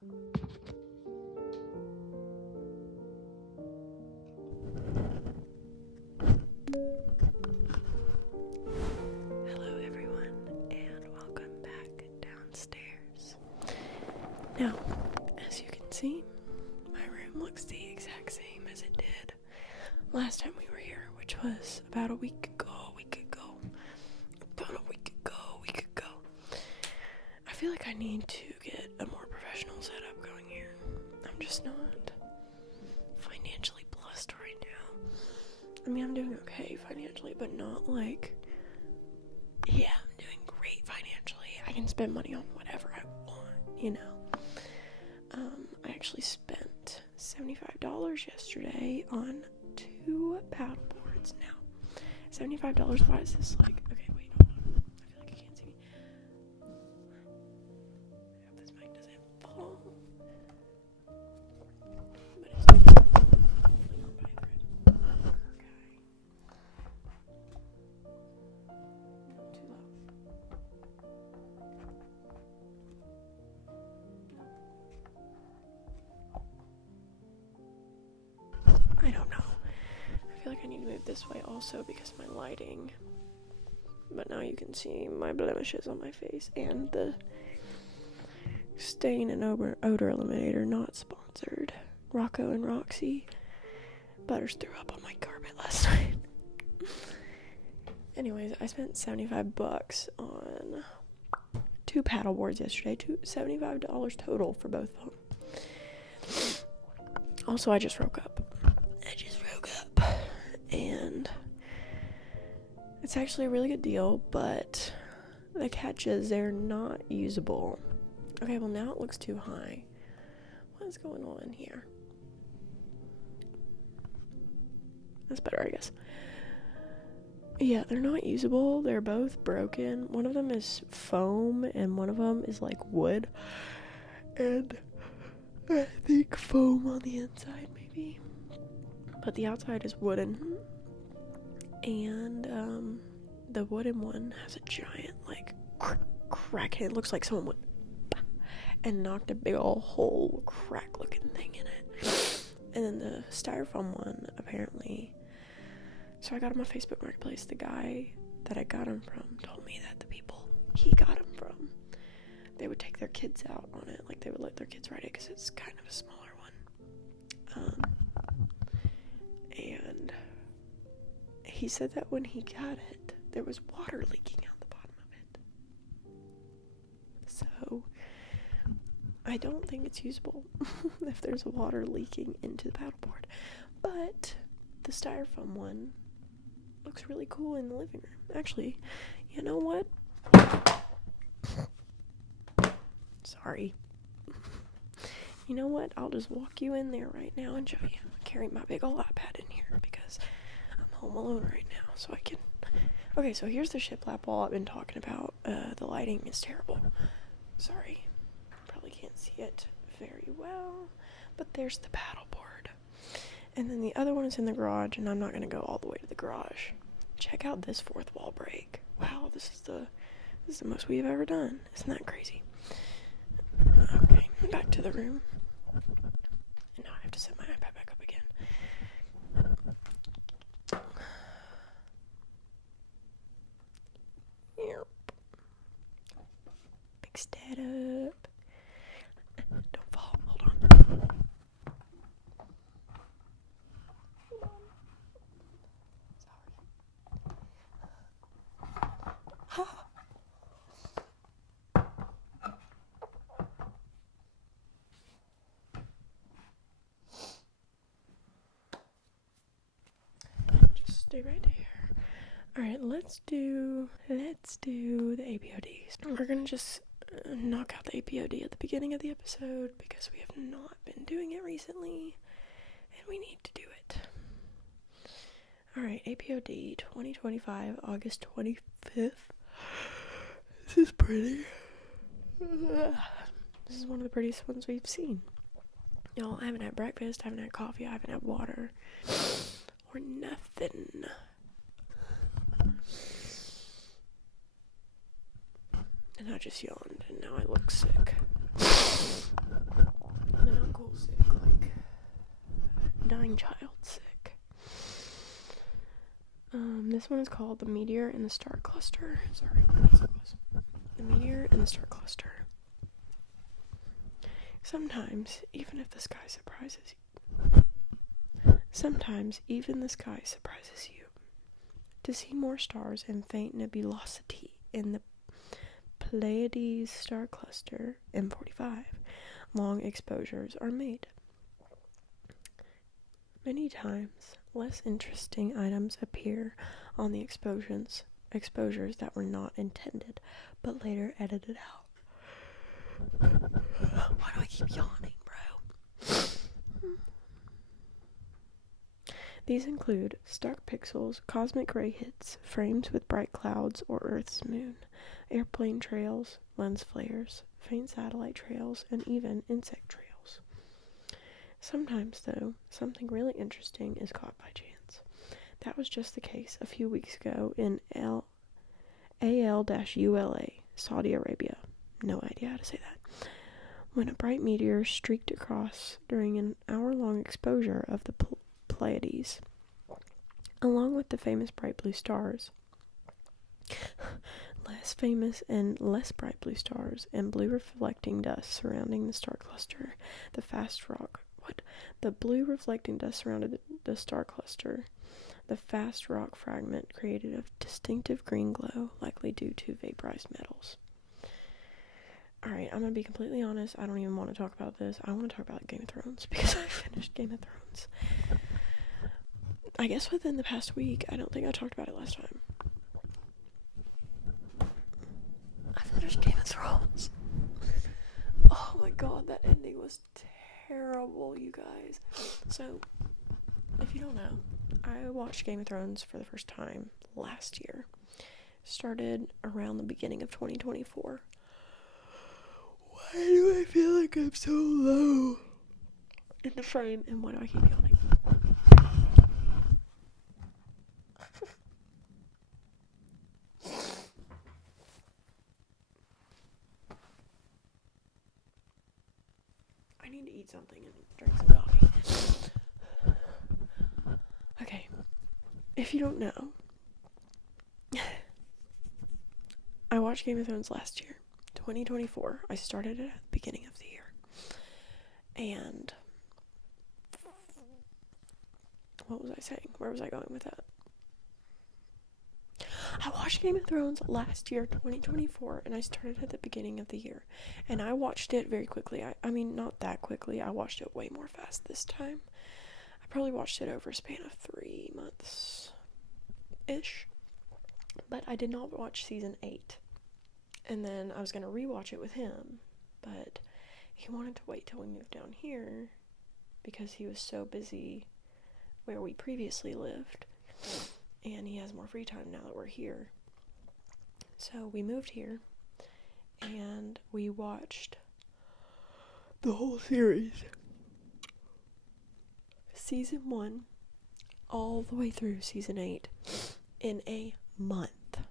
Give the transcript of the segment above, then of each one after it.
Hello everyone, and welcome back downstairs. Now, as you can see, my room looks the exact same as it did last time we were here, which was about a week ago. I feel like I need to get a more professional setup going here. I'm just not financially blessed right now. I mean, I'm doing okay financially, but not like, yeah, I'm doing great financially. I can spend money on whatever I want, you know. I actually spent $75 yesterday on 2 paddle boards now. $75, why is this like, okay, wait, hold on. I feel like you can't see me. I hope this mic doesn't fall. But it's holding on by a thread. Okay. No, too low. I don't know. I feel like I need to move this way also because of my lighting. But now you can see my blemishes on my face and the stain and odor eliminator, not sponsored. Rocco and Roxy. Butters threw up on my carpet last night. Anyways, I spent $75 on 2 paddle boards yesterday. $75 total for both of them. Also, I just woke up. And it's actually a really good deal, but the catch is they're not usable. Okay, well now it looks too high. What is going on here? That's better, I guess. Yeah, they're not usable. They're both broken. One of them is foam and one of them is like wood. And I think foam on the inside maybe. But the outside is wooden. And the wooden one has a giant like crack in it. It looks like someone would and knocked a big old hole crack looking thing in it. And then the styrofoam one apparently, so I got him on Facebook Marketplace. The guy that I got him from told me that the people he got him from, they would take their kids out on it, like they would let their kids ride it because it's kind of a smaller one. And he said that when he got it, there was water leaking out the bottom of it. So I don't think it's usable if there's water leaking into the paddleboard. But the styrofoam one looks really cool in the living room. Actually, you know what? Sorry. You know what? I'll just walk you in there right now and show you. I carry my big old iPad in here because I'm home alone right now, so I can. Okay, so here's the shiplap wall I've been talking about. The lighting is terrible. Sorry. Probably can't see it very well, but there's the paddleboard. And then the other one is in the garage, and I'm not going to go all the way to the garage. Check out this fourth wall break. Wow, this is the most we've ever done. Isn't that crazy? Okay, back to the room. And now I have to set my iPad back up again. Yep. Big that up. Don't fall. Hold on. Sorry. Just stay right there. Alright, let's do the APODs. We're gonna just knock out the APOD at the beginning of the episode because we have not been doing it recently and we need to do it. Alright, APOD 2025, August 25th. This is pretty. This is one of the prettiest ones we've seen. Y'all, I haven't had breakfast, I haven't had coffee, I haven't had water, or nothing. And I just yawned, and now I look sick. brainchild sick. This one is called The Meteor and the Star Cluster. Sorry, The Meteor and the Star Cluster. Sometimes, even the sky surprises you. To see more stars and faint nebulosity in the Pleiades star cluster M45, long exposures are made. Many times, less interesting items appear on the exposures that were not intended, but later edited out. Why do I keep yawning, bro? These include stark pixels, cosmic ray hits, frames with bright clouds or Earth's moon, airplane trails, lens flares, faint satellite trails, and even insect trails. Sometimes, though, something really interesting is caught by chance. That was just the case a few weeks ago in AL-ULA, Saudi Arabia. No idea how to say that. When a bright meteor streaked across during an hour-long exposure of the Pleiades, along with the famous bright blue stars. Less famous and less bright blue stars and blue reflecting dust surrounding the star cluster. The blue reflecting dust surrounded the star cluster. The fast rock fragment created a distinctive green glow, likely due to vaporized metals. Alright, I'm gonna be completely honest. I don't even want to talk about this. I want to talk about Game of Thrones because I finished Game of Thrones. I guess within the past week. I don't think I talked about it last time. I finished Game of Thrones. Oh my god, that ending was terrible, you guys. So, if you don't know, I watched Game of Thrones for the first time last year. Started around the beginning of 2024. Why do I feel like I'm so low in the frame, and why do I keep yawning? I need to eat something and drink some coffee. Okay, if you don't know, I watched Game of Thrones last year, 2024. I started it at the beginning of the year. And what was I saying? Where was I going with that? I watched Game of Thrones last year, 2024, and I started at the beginning of the year. And I watched it very quickly. I mean, not that quickly. I watched it way more fast this time. I probably watched it over a span of 3 months-ish. But I did not watch season 8. And then I was going to rewatch it with him. But he wanted to wait till we moved down here because he was so busy where we previously lived. And he has more free time now that we're here. So we moved here, and we watched the whole series. Season 1, all the way through season 8, in a month.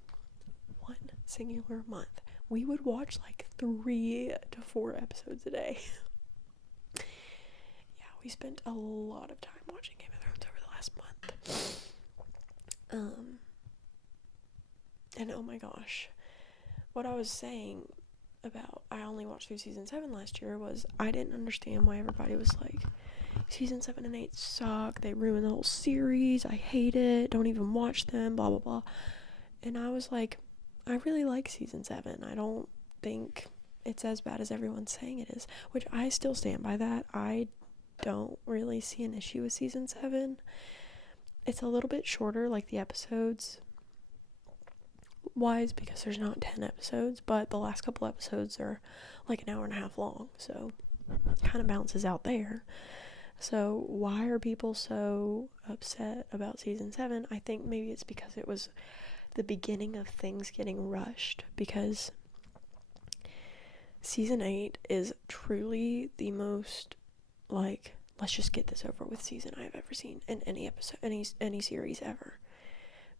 One singular month. We would watch like 3 to 4 episodes a day. Yeah, we spent a lot of time watching Game of Thrones over the last month. And oh my gosh, what I was saying about I only watched through season 7 last year was I didn't understand why everybody was like, season 7 and 8 suck, they ruin the whole series, I hate it, don't even watch them, blah blah blah. And I was like, I really like season 7. I don't think it's as bad as everyone's saying it is, which I still stand by that. I don't really see an issue with season 7. It's a little bit shorter, like the episodes wise, because there's not 10 episodes, but the last couple episodes are like an hour and a half long, so it kind of balances out there. So why are people so upset about season 7? I think maybe it's because it was the beginning of things getting rushed, because season 8 is truly the most, like, let's just get this over with season I've ever seen in any episode, any series ever.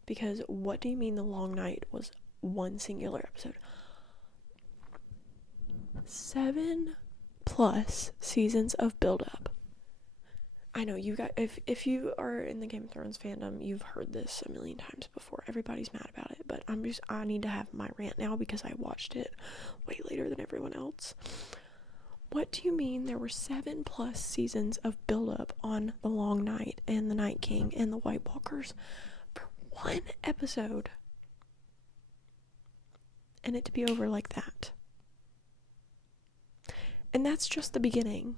Because what do you mean the long night was one singular episode? 7+ seasons of build-up. I know you guys, if you are in the Game of Thrones fandom, you've heard this a million times before. Everybody's mad about it, but I need to have my rant now because I watched it way later than everyone else. What do you mean there were 7+ seasons of build-up on the Long Night and the Night King and the White Walkers for one episode? And it to be over like that. And that's just the beginning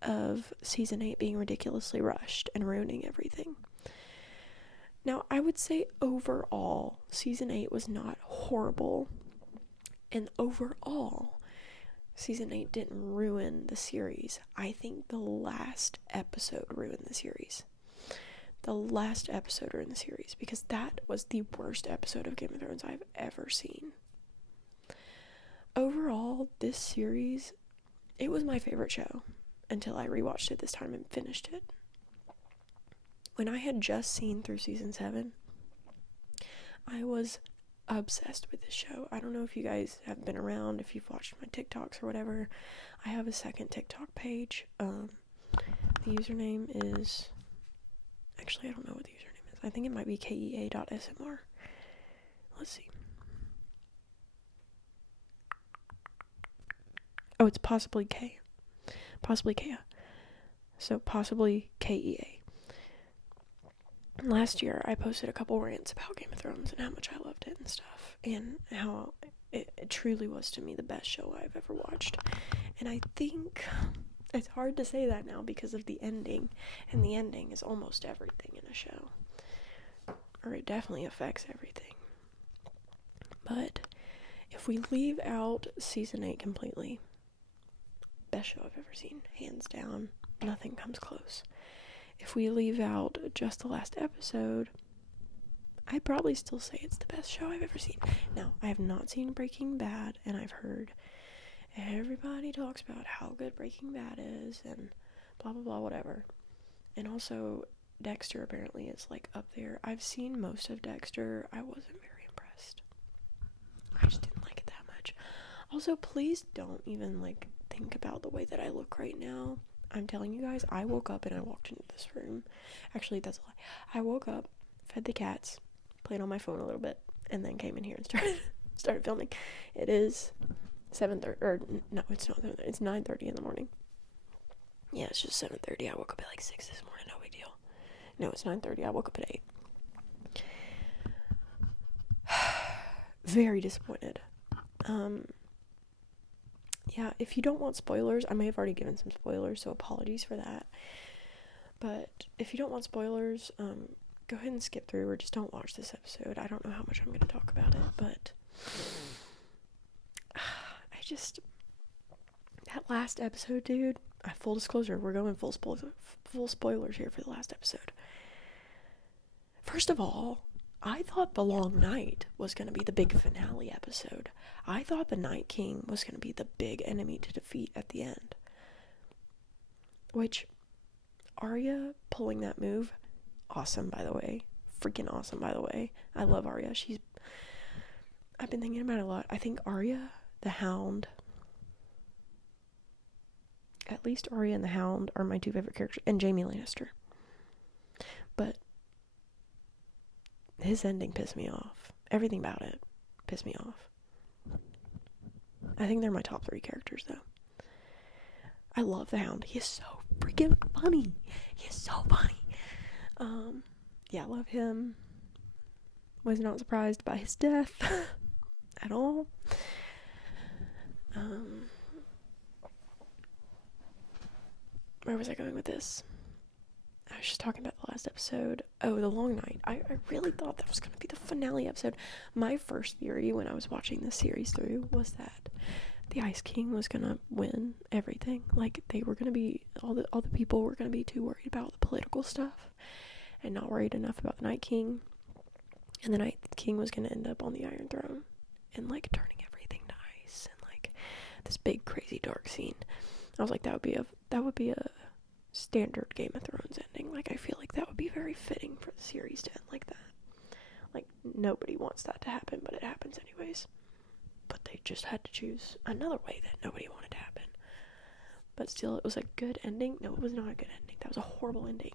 of season 8 being ridiculously rushed and ruining everything. Now, I would say overall, season 8 was not horrible. And overall, season 8 didn't ruin the series. I think the last episode ruined the series. The last episode ruined the series because that was the worst episode of Game of Thrones I've ever seen. Overall, this series, it was my favorite show until I rewatched it this time and finished it. When I had just seen through season 7, I was obsessed with this show. I don't know if you guys have been around, if you've watched my TikToks or whatever. I have a second TikTok page. The username is... Actually, I don't know what the username is. I think it might be kea.smr. Let's see. Oh, it's possibly K. Possibly Kea. So possibly KEA. Last year, I posted a couple rants about Game of Thrones and how much I loved it and stuff. And how it truly was, to me, the best show I've ever watched. And I think it's hard to say that now because of the ending. And the ending is almost everything in a show. Or it definitely affects everything. But if we leave out season 8 completely, best show I've ever seen, hands down. Nothing comes close. If we leave out just the last episode, I'd probably still say it's the best show I've ever seen. Now, I have not seen Breaking Bad, and I've heard everybody talks about how good Breaking Bad is, and blah blah blah, whatever. And also, Dexter apparently is like up there. I've seen most of Dexter. I wasn't very impressed. I just didn't like it that much. Also, please don't even like think about the way that I look right now. I'm telling you guys, I woke up and I walked into this room. Actually, that's a lie. I woke up, fed the cats, played on my phone a little bit, and then came in here and started filming. It is 7:30, or no, it's not 7:30. It's 9:30 in the morning. Yeah, it's just 7:30. I woke up at like 6 this morning. No big deal. No, it's 9:30. I woke up at 8. Very disappointed. Yeah, if you don't want spoilers, I may have already given some spoilers, so apologies for that. But if you don't want spoilers, go ahead and skip through or just don't watch this episode. I don't know how much I'm going to talk about it, but that last episode, dude, full disclosure, we're going full spoilers here for the last episode. First of all, I thought the Long Night was going to be the big finale episode. I thought the Night King was going to be the big enemy to defeat at the end. Which, Arya pulling that move, awesome, by the way. Freaking awesome, by the way. I love Arya. I've been thinking about it a lot. I think Arya, the Hound, at least Arya and the Hound are my two favorite characters, and Jaime Lannister. But his ending pissed me off. Everything about it pissed me off. I think they're my top 3 characters, though. I love the Hound. He is so freaking funny. He is so funny. Yeah, I love him. Was not surprised by his death at all. Where was I going with this? I was just talking about the last episode. Oh, the Long Night. I really thought that was going to be the finale episode. My first theory when I was watching this series through was that the Ice King was going to win everything. Like, they were going to be, all the people were going to be too worried about the political stuff and not worried enough about the Night King. And the Night King was going to end up on the Iron Throne and, like, turning everything to ice and, like, this big, crazy, dark scene. I was like, that would be a standard Game of Thrones ending. Like, I feel like that would be very fitting for the series to end like that. Like, nobody wants that to happen, but it happens anyways. But they just had to choose another way that nobody wanted to happen. but still, it was a good ending. No, it was not a good ending. That was a horrible ending.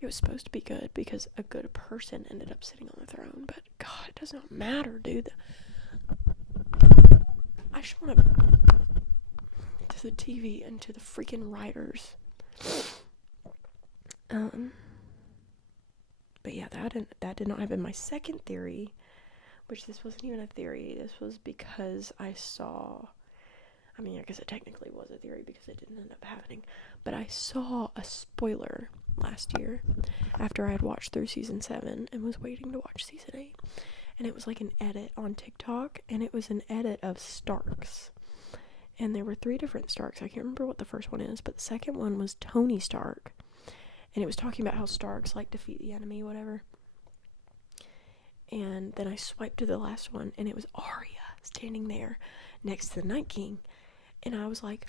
It was supposed to be good because a good person ended up sitting on the throne, but God, it does not matter, dude. I just want to the TV and to the freaking writers. But yeah, that did not happen. My second theory, which this wasn't even a theory, this was because I guess it technically was a theory because it didn't end up happening, but I saw a spoiler last year after I had watched through season 7 and was waiting to watch season 8, and it was like an edit on TikTok, and it was an edit of Starks, and there were 3 different Starks. I can't remember what the first one is, but the second one was Tony Stark, and it was talking about how Starks like defeat the enemy, whatever. And then I swiped to the last one, and it was Arya standing there next to the Night King, and I was like,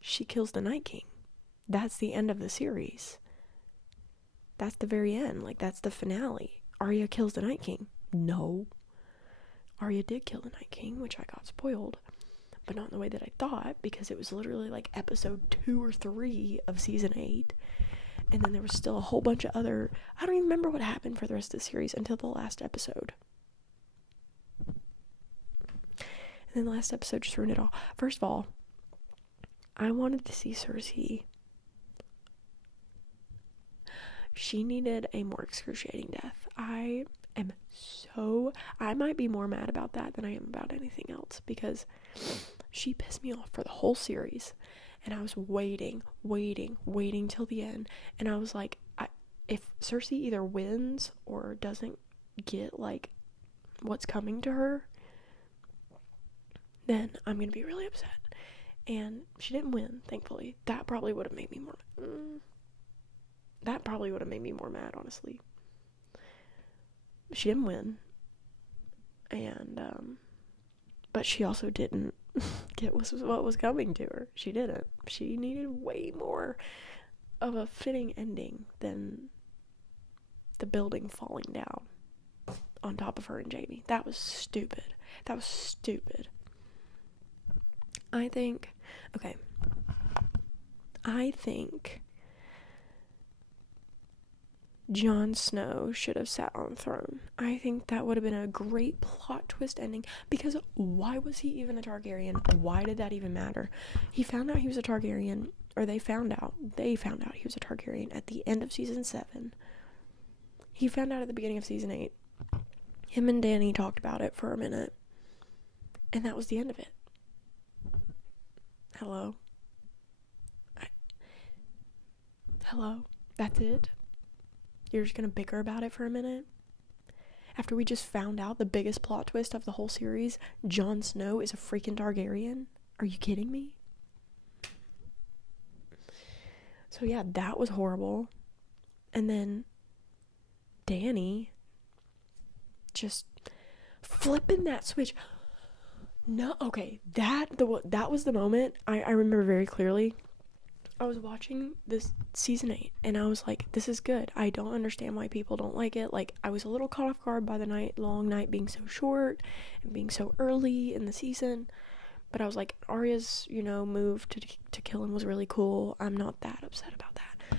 she kills the Night King. That's the end of the series. That's the very end. Like, that's the finale. Arya kills the Night King. No. Arya did kill the Night King, which I got spoiled, but not in the way that I thought, because it was literally like episode 2 or 3 of season 8, and then there was still a whole bunch of other, I don't even remember what happened for the rest of the series until the last episode. And then the last episode just ruined it all. First of all, I wanted to see Cersei. She needed a more excruciating death. I might be more mad about that than I am about anything else, because she pissed me off for the whole series, and I was waiting till the end, and I was like, if Cersei either wins or doesn't get like what's coming to her, then I'm gonna be really upset. And she didn't win, thankfully. That probably would have made me more mad, honestly. She didn't win, and but she also didn't get what was coming to her. She didn't. She needed way more of a fitting ending than the building falling down on top of her and Jaime. That was stupid. I think Jon Snow should have sat on the throne. I think that would have been a great plot twist ending, because why was he even a Targaryen? Why did that even matter? He found out he was a Targaryen, or they found out he was a Targaryen at the end of season 7. He found out at the beginning of season 8. Him and Dany talked about it for a minute, and that was the end of it. Hello? That's it? You're just gonna bicker about it for a minute? After we just found out the biggest plot twist of the whole series, Jon Snow is a freaking Targaryen? Are you kidding me? So yeah, that was horrible. And then Dany just flipping that switch. No, okay, that was the moment I remember very clearly. I was watching this season 8, and I was like, this is good. I don't understand why people don't like it. Like, I was a little caught off guard by the long night being so short and being so early in the season, but I was like, Arya's, move to kill him was really cool. I'm not that upset about that.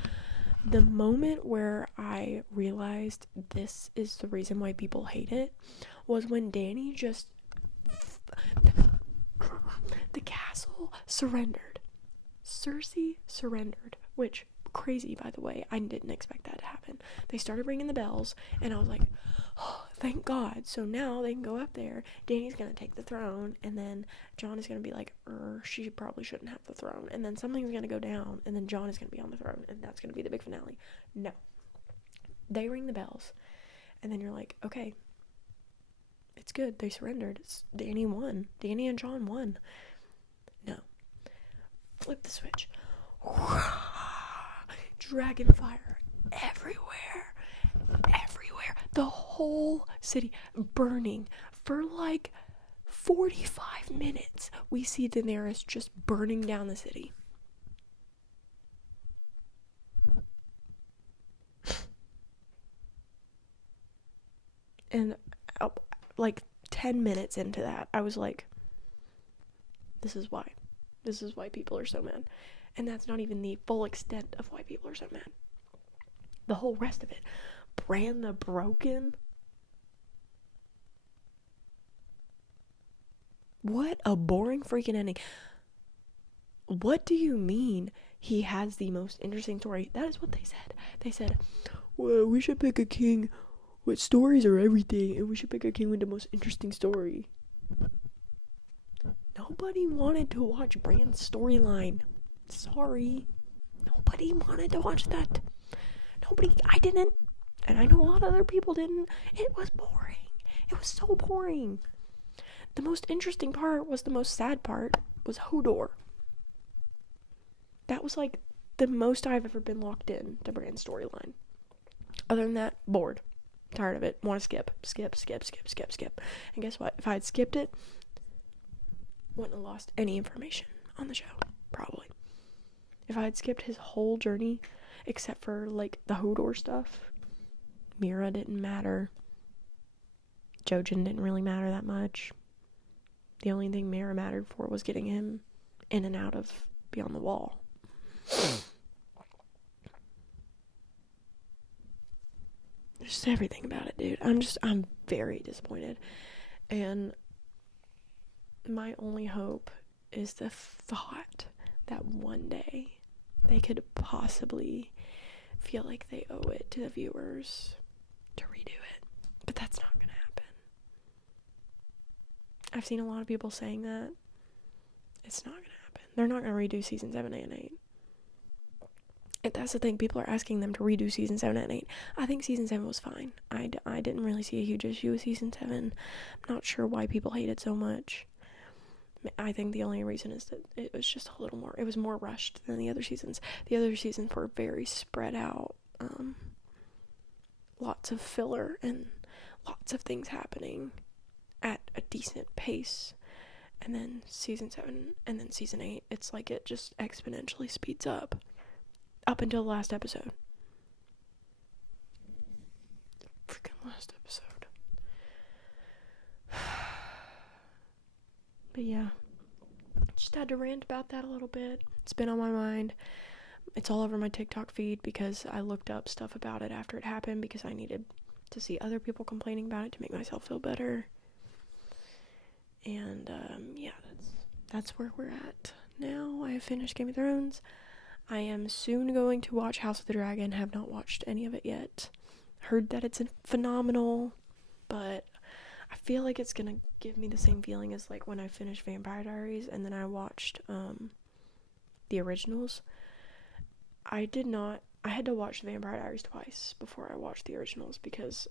The moment where I realized this is the reason why people hate it was when Dany just the castle surrendered. Cersei surrendered, which, crazy, by the way. I didn't expect that to happen. They started ringing the bells, and I was like, oh, thank God. So now they can go up there. Dany's gonna take the throne, and then Jon is gonna be like, she probably shouldn't have the throne. And then something's gonna go down, and then Jon is gonna be on the throne, and that's gonna be the big finale. No. They ring the bells, and then you're like, okay, it's good. They surrendered. Dany won. Dany and Jon won. No. Flip the switch. Dragon fire everywhere. The whole city burning for like 45 minutes. We see Daenerys just burning down the city. And like 10 minutes into that, I was like, this is why. This is why people are so mad. And that's not even the full extent of why people are so mad. The whole rest of it. Bran the Broken. What a boring freaking ending. What do you mean he has the most interesting story? That is what they said. They said, well, we should pick a king with stories or everything, and we should pick a king with the most interesting story. Nobody wanted to watch Bran's storyline. Sorry. Nobody wanted to watch that. I didn't. And I know a lot of other people didn't. It was boring. It was so boring. The most interesting part was the most sad part, was Hodor. That was like the most I've ever been locked in to Bran's storyline. Other than that, bored. Tired of it. Want to skip. And guess what? If I had skipped it, wouldn't have lost any information on the show. Probably. If I had skipped his whole journey, except for like the Hodor stuff, Mira didn't matter. Jojen didn't really matter that much. The only thing Mira mattered for was getting him in and out of Beyond the Wall. Just everything about it, dude. I'm very disappointed. And my only hope is the thought that one day they could possibly feel like they owe it to the viewers to redo it. But that's not gonna happen. I've seen a lot of people saying that. It's not gonna happen. They're not gonna redo season 7 and 8. That's the thing. People are asking them to redo season 7 and 8. I think season 7 was fine. I didn't really see a huge issue with season 7. I'm not sure why people hate it so much. I think the only reason is that it was just a little more, it was more rushed than the other seasons. The other seasons were very spread out. Lots of filler and lots of things happening at a decent pace. And then season 7 and then season 8, it's like it just exponentially speeds up until the last episode. Freaking last episode. But yeah, just had to rant about that a little bit. It's been on my mind. It's all over my TikTok feed because I looked up stuff about it after it happened because I needed to see other people complaining about it to make myself feel better. And yeah, that's where we're at now. I have finished Game of Thrones. I am soon going to watch House of the Dragon. Have not watched any of it yet. Heard that it's phenomenal, but I feel like it's gonna give me the same feeling as like when I finished Vampire Diaries and then I watched the originals. I had to watch Vampire Diaries twice before I watched the originals because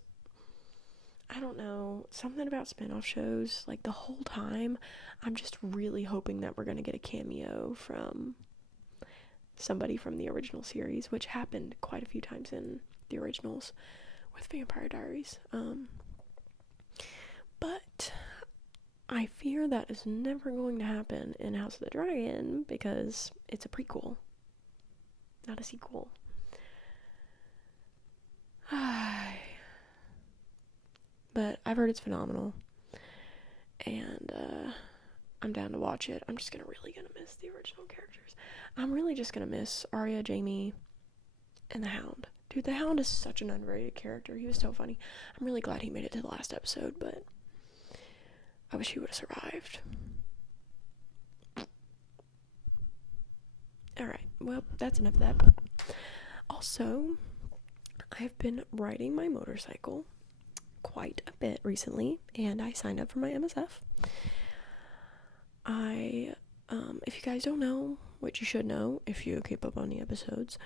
I don't know, something about spin-off shows, like the whole time I'm just really hoping that we're gonna get a cameo from somebody from the original series, which happened quite a few times in the originals with Vampire Diaries. But I fear that is never going to happen in House of the Dragon because it's a prequel, not a sequel. But I've heard it's phenomenal, and I'm down to watch it. I'm just really gonna miss the original characters. I'm really just gonna miss Arya, Jaime, and the Hound. Dude, the Hound is such an underrated character. He was so funny. I'm really glad he made it to the last episode, but I wish he would have survived. Alright, well, that's enough of that. Also, I've been riding my motorcycle quite a bit recently, and I signed up for my MSF. If you guys don't know, which you should know if you keep up on the episodes,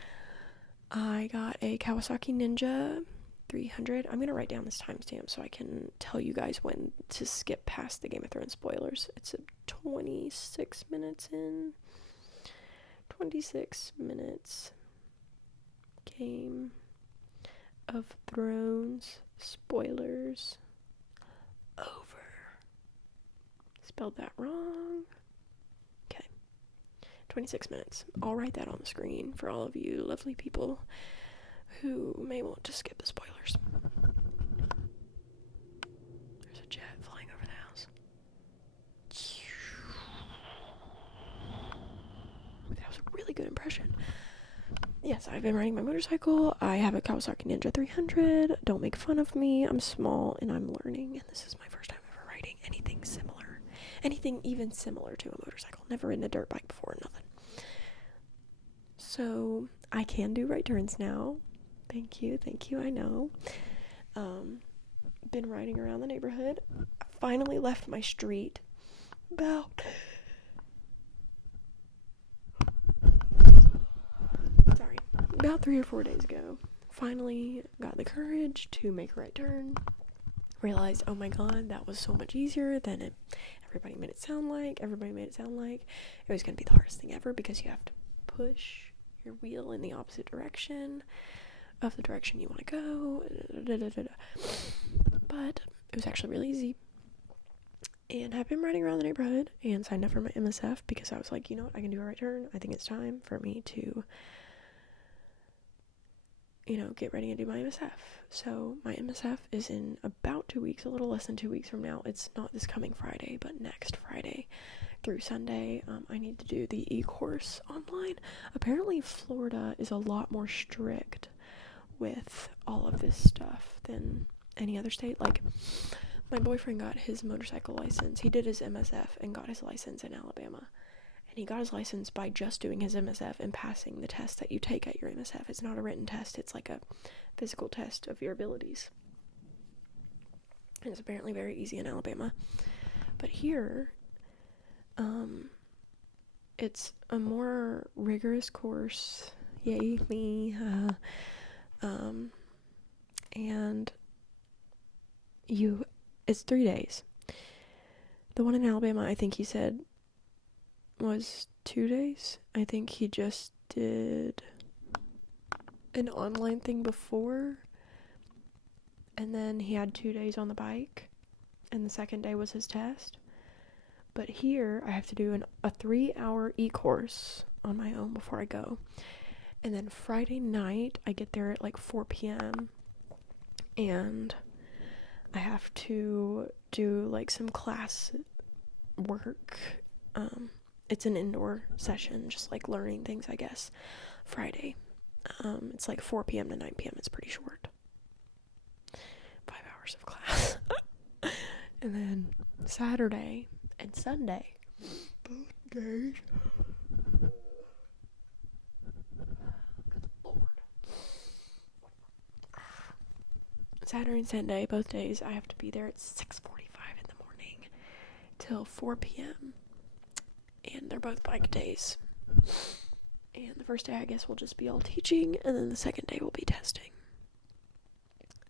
I got a Kawasaki Ninja 300. I'm gonna write down this timestamp so I can tell you guys when to skip past the Game of Thrones spoilers. It's a 26 minutes in. 26 minutes. Game of Thrones spoilers over. Spelled that wrong. Okay. 26 minutes. I'll write that on the screen for all of you lovely people who may want to skip the spoilers. There's a jet flying over the house. depression. Yes, I've been riding my motorcycle. I have a Kawasaki Ninja 300. Don't make fun of me. I'm small and I'm learning, and this is my first time ever riding anything similar. Anything even similar to a motorcycle. Never ridden a dirt bike before, nothing. So, I can do right turns now. Thank you, I know. Been riding around the neighborhood. I finally left my street about 3 or 4 days ago. Finally got the courage to make a right turn. Realized, oh my god, that was so much easier than everybody made it sound like. It was going to be the hardest thing ever because you have to push your wheel in the opposite direction of the direction you want to go. But it was actually really easy. And I've been riding around the neighborhood and signed up for my MSF because I was like, you know what, I can do a right turn. I think it's time for me to, get ready and do my MSF. So my MSF is in about 2 weeks, a little less than 2 weeks from now. It's not this coming Friday, but next Friday through Sunday. I need to do the e-course online. Apparently Florida is a lot more strict with all of this stuff than any other state. Like, my boyfriend got his motorcycle license. He did his MSF and got his license in Alabama. And he got his license by just doing his MSF and passing the test that you take at your MSF. It's not a written test. It's like a physical test of your abilities. And it's apparently very easy in Alabama. But here, it's a more rigorous course. Yay, me. And it's 3 days. The one in Alabama, I think he said, was 2 days. I think he just did an online thing before, and then he had 2 days on the bike, and the second day was his test. But here, I have to do a 3-hour e-course on my own before I go. And then Friday night, I get there at like 4 p.m. and I have to do like some class work. It's an indoor session, just like learning things, I guess. Friday. It's like 4 p.m. to 9 p.m. It's pretty short. 5 hours of class. And then Saturday and Sunday, both days. Good Lord. Saturday and Sunday, both days, I have to be there at 6:45 in the morning till 4 p.m. And they're both bike days. And the first day, I guess, will just be all teaching, and then the second day will be testing.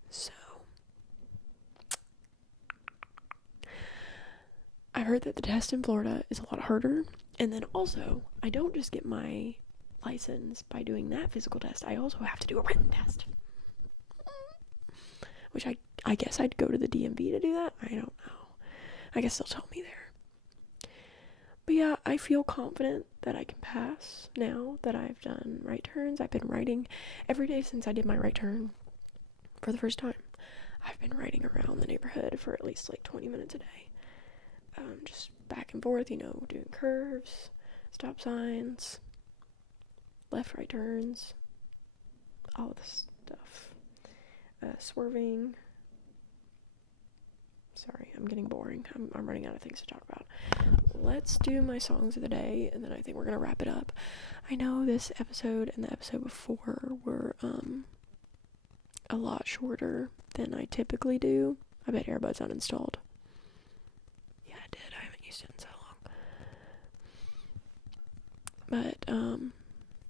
So, I heard that the test in Florida is a lot harder. And then also, I don't just get my license by doing that physical test. I also have to do a written test. Which I guess I'd go to the DMV to do that. I don't know. I guess they'll tell me there. But yeah, I feel confident that I can pass now that I've done right turns. I've been riding every day since I did my right turn for the first time. I've been riding around the neighborhood for at least like 20 minutes a day. Just back and forth, doing curves, stop signs, left, right turns, all of this stuff. Swerving. Sorry, I'm getting boring. I'm running out of things to talk about. Let's do my songs of the day, and then I think we're gonna wrap it up. I know this episode and the episode before were a lot shorter than I typically do. I bet earbuds uninstalled. Yeah, I did. I haven't used it in so long. But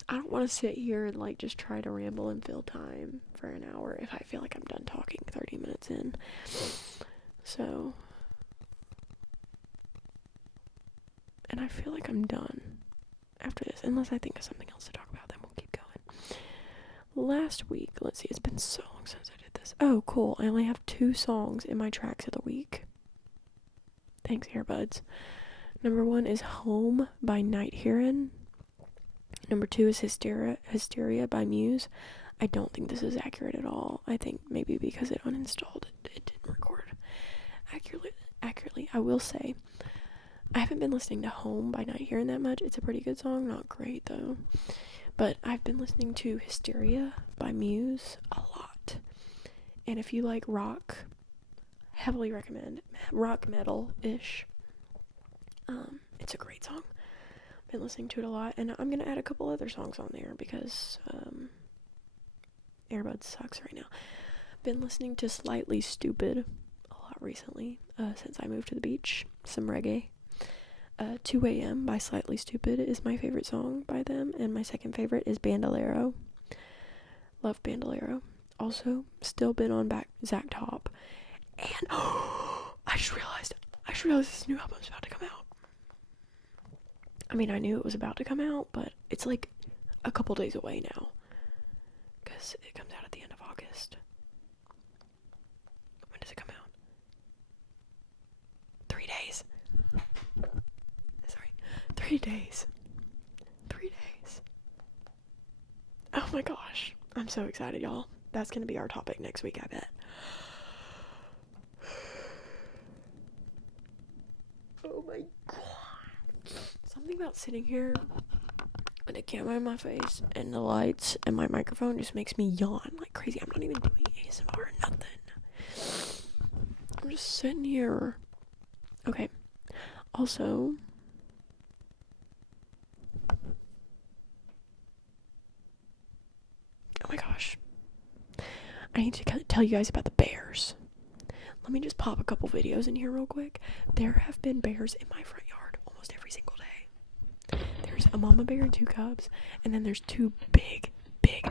I don't want to sit here and like just try to ramble and fill time for an hour if I feel like I'm done talking 30 minutes in. So, and I feel like I'm done after this, unless I think of something else to talk about, then we'll keep going. Last week, let's see, it's been so long since I did this. Oh, cool, I only have 2 songs in my tracks of the week. Thanks, earbuds. Number 1 is Home by Night Heron. Number 2 is Hysteria by Muse. I don't think this is accurate at all. I think maybe because it uninstalled, it didn't record accurately. I will say, I haven't been listening to Home by Night Heron that much. It's a pretty good song, not great though. But I've been listening to Hysteria by Muse a lot. And if you like rock, heavily recommend. Rock metal-ish. It's a great song. Been listening to it a lot, and I'm gonna add a couple other songs on there because Earbud sucks right now. Been listening to Slightly Stupid a lot recently, since I moved to the beach. Some reggae. 2 a.m. by Slightly Stupid is my favorite song by them, and my second favorite is Bandolero. Love Bandolero. Also, still been on back Zach Top, and I just realized this new album's about to come out. I mean, I knew it was about to come out, but it's like a couple days away now, because it comes out at the end of August. When does it come out? 3 days. Sorry. 3 days. 3 days. Oh my gosh. I'm so excited, y'all. That's going to be our topic next week, I bet. Oh my god. Something about sitting here with a camera in my face and the lights and my microphone just makes me yawn like crazy. I'm not even doing ASMR or nothing. I'm just sitting here. Okay. Also, oh my gosh. I need to tell you guys about the bears. Let me just pop a couple videos in here real quick. There have been bears in my front yard almost every single day. There's a mama bear and 2 cubs, and then there's 2 big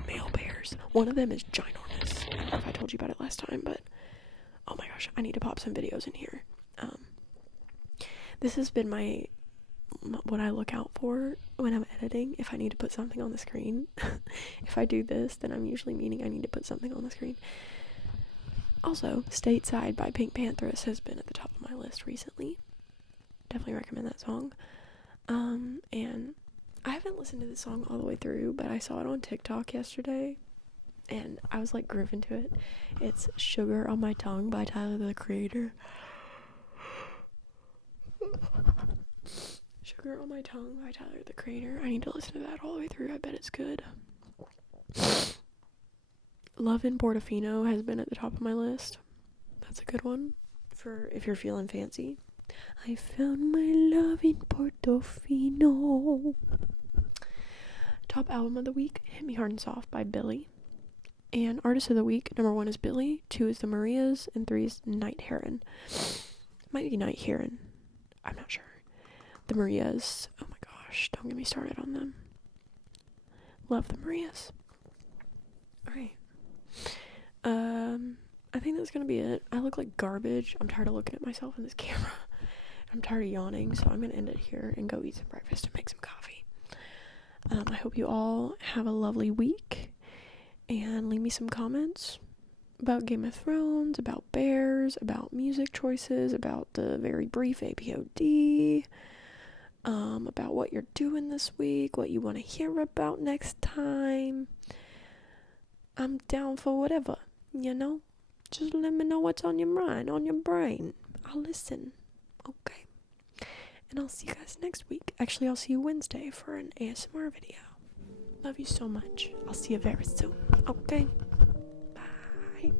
male bears. One of them is ginormous. I don't know if I told you about it last time, but oh my gosh, I need to pop some videos in here. This has been what I look out for when I'm editing, if I need to put something on the screen. If I do this, then I'm usually meaning I need to put something on the screen. Also, Stateside by Pink Panthers has been at the top of my list recently. Definitely recommend that song. And I haven't listened to this song all the way through, but I saw it on TikTok yesterday, and I was like grooving to it. It's Sugar on My Tongue by Tyler, the Creator. Sugar on My Tongue by Tyler, the Creator. I need to listen to that all the way through. I bet it's good. Love in Portofino has been at the top of my list. That's a good one for if you're feeling fancy. I found my love in Portofino. Top album of the week, Hit Me Hard and Soft by Billy. And artist of the week, number 1 is Billy, 2 is the Marias, and 3 is Night Heron. Might be Night Heron. I'm not sure. The Marias. Oh my gosh, don't get me started on them. Love the Marias. Alright. I think that's gonna be it. I look like garbage. I'm tired of looking at myself in this camera. I'm tired of yawning, so I'm gonna end it here and go eat some breakfast and make some coffee. I hope you all have a lovely week, and leave me some comments about Game of Thrones, about bears, about music choices, about the very brief APOD, about what you're doing this week, what you want to hear about next time. I'm down for whatever, you know? Just let me know what's on your mind, on your brain. I'll listen, okay? And I'll see you guys next week. Actually, I'll see you Wednesday for an ASMR video. Love you so much. I'll see you very soon, okay? Bye.